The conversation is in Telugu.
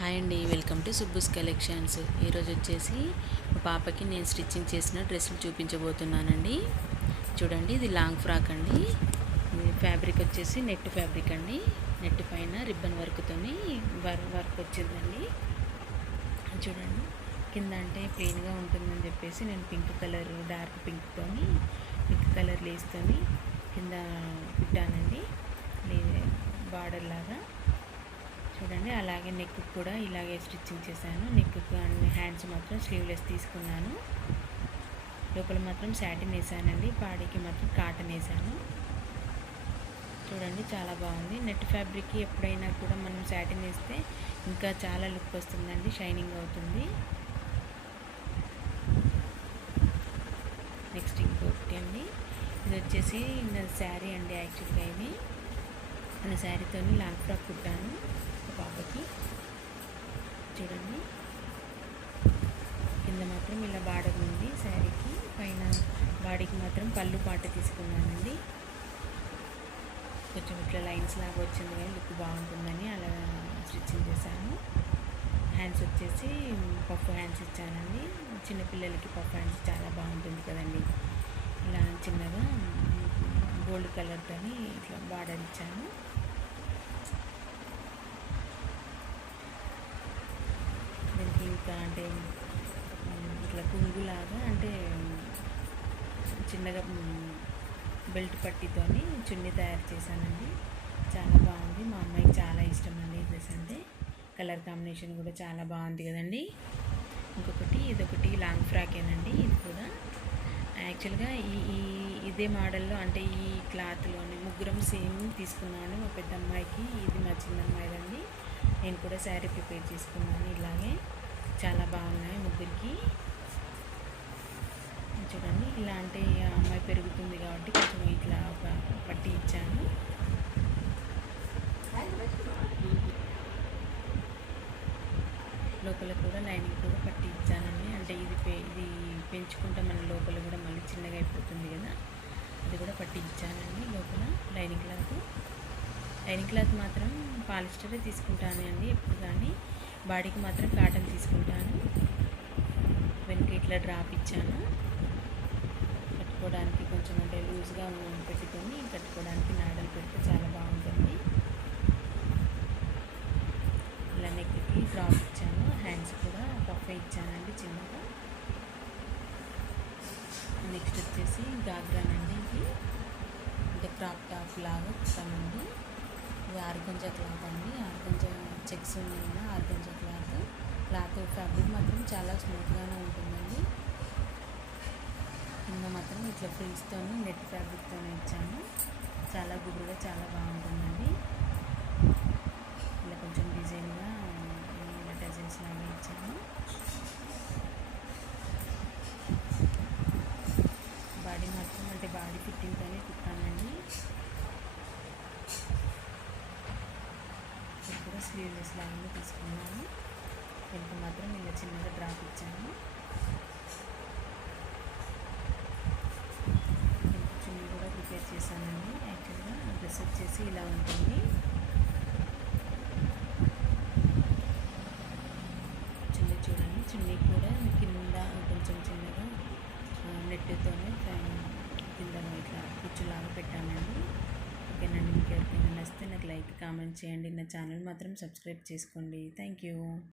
హాయ్ అండి, వెల్కమ్ టు సుబ్బుస్ కలెక్షన్స్. ఈరోజు వచ్చేసి మా పాపకి నేను స్టిచ్చింగ్ చేసిన డ్రెస్సులు చూపించబోతున్నానండి. చూడండి, ఇది లాంగ్ ఫ్రాక్ అండి. ఫ్యాబ్రిక్ వచ్చేసి నెట్ ఫ్యాబ్రిక్ అండి. నెట్ పైన రిబ్బన్ వర్క్తోని వర్క్ వచ్చిందండి. చూడండి, కింద అంటే ప్లెయిన్గా ఉంటుందని చెప్పేసి నేను pink colour dark pink colour లేస్తోని కింద కుట్టానండి, బార్డర్ లాగా. చూడండి, అలాగే నెక్ కూడా ఇలాగే స్టిచ్చింగ్ చేశాను. నెక్ అన్ని హ్యాండ్స్ మాత్రం స్లీవ్లెస్ తీసుకున్నాను. లోపల మాత్రం శాటిన్ వేసానండి, బాడీకి మాత్రం కాటన్ వేసాను. చూడండి, చాలా బాగుంది. నెట్ ఫ్యాబ్రిక్కి ఎప్పుడైనా కూడా మనం శాటిన్ వేస్తే ఇంకా చాలా లుక్ వస్తుందండి, షైనింగ్ అవుతుంది. నెక్స్ట్ ఇంకొకటి అండి, ఇది వచ్చేసి నా శారీ అండి. యాక్చువల్గా ఇది నా శారీతో లాంగ్ ఫ్రాక్ కుట్టాను పాపకి. చూడండి, కింద మాత్రం ఇలా బార్డర్ ఉంది శారీకి, పైన బాడీకి మాత్రం పళ్ళు పాట తీసుకున్నానండి. కొంచెం ఇట్లా లైన్స్ లాగా వచ్చింది కానీ లుక్ బాగుంటుందని అలా స్టిచ్చింగ్ చేశాను. హ్యాండ్స్ వచ్చేసి పఫ్ హ్యాండ్స్ ఇచ్చానండి. చిన్నపిల్లలకి పఫ్ హ్యాండ్స్ చాలా బాగుంటుంది కదండి. ఇలా చిన్నగా గోల్డ్ కలర్తో ఇట్లా బార్డర్ ఇచ్చాను. ఇంకా అంటే ఇట్లా కుంగులాగా అంటే చిన్నగా బెల్ట్ పట్టితోని చున్నీ తయారు చేశానండి. చాలా బాగుంది, మా అమ్మాయికి చాలా ఇష్టం అండి ఈ డ్రెస్ అంటే. కలర్ కాంబినేషన్ కూడా చాలా బాగుంది కదండి. ఇంకొకటి ఇదొకటి లాంగ్ ఫ్రాకేనండి. ఇది కూడా యాక్చువల్గా ఇదే మోడల్లో అంటే ఈ క్లాత్లోని ముగ్గురం సేమ్ తీసుకున్నాను. మా పెద్ద అమ్మాయికి, ఇది మా చిన్న అమ్మాయిదండి. నేను కూడా శారీ ప్రిపేర్ చేసుకున్నాను. ఇలాగే చాలా బాగున్నాయి ముగ్గురికి. చూడండి, ఇలా అంటే అమ్మాయి పెరుగుతుంది కాబట్టి కొంచెం ఇట్లా ఒక పట్టి ఇచ్చాను. లోపల కూడా లైనింగ్ కూడా పట్టి ఇచ్చానండి. అంటే ఇది పెంచుకుంటే మన లోపల కూడా మళ్ళీ చిన్నగా అయిపోతుంది కదా, అది కూడా పట్టి ఇచ్చానండి. లోపల లైనింగ్ క్లాత్ మాత్రం పాలిస్టరే తీసుకుంటాను అండి ఎప్పుడు, కానీ బాడీకి మాత్రం కాటన్ తీసుకుంటాను. వెనక ఇట్లా డ్రాప్ ఇచ్చాను. కట్టుకోవడానికి కొంచెం అంటే లూజ్గా పెట్టుకొని కట్టుకోవడానికి నాడలు పెడితే చాలా బాగుంటుంది. ఇలా నెక్కి డ్రాప్ ఇచ్చాను. హ్యాండ్స్ కూడా పఫ్ ఇచ్చానండి చిన్నగా. నెక్స్ట్ వచ్చేసి గాగ్రానండి. ఇది అంటే క్రాప్ టాప్ లాగా కుట్టానండి. ఇది ఆర్గంజా క్లాత్ అండి. ఆర్గంజా చెక్స్ ఉన్న ఆర్గంజా క్లాత్ ఫ్యాబ్రిక్ మాత్రం చాలా స్మూత్గానే ఉంటుందండి. కింద మాత్రం ఇట్లా ఫ్రిల్స్తో నెట్ ఫ్యాబ్రిక్తో ఇచ్చాను. చాలా గుబురుగా చాలా బాగుంటుందండి. ఇలా కొంచెం డిజైన్గా టజల్స్ లాగా ఇచ్చాను. బాడీ మాత్రం అంటే బాడీ ఫిట్టింగ్తోనే కుట్టానండి. కూడా స్లీవ్లెస్ లాగా తీసుకున్నాను. వెనుక మాత్రం ఇలా చిన్నగా డ్రాప్ ఇచ్చాను. చున్నీ కూడా ప్రిపేర్ చేశానండి. యాక్చువల్గా డ్రెస్ వచ్చేసి ఇలా ఉంటుంది. చున్నీ చూడండి, చున్నీ కూడా కింద కొంచెం చిన్నగా నెట్తోనే కింద ఇట్లా కుచ్చులాగా పెట్టానండి. ఓకేనండి, మీకు ఎవరికైనా నచ్చితే నాకు లైక్ కామెంట్ చేయండి. నా ఛానల్ మాత్రం సబ్స్క్రైబ్ చేసుకోండి. Thank you.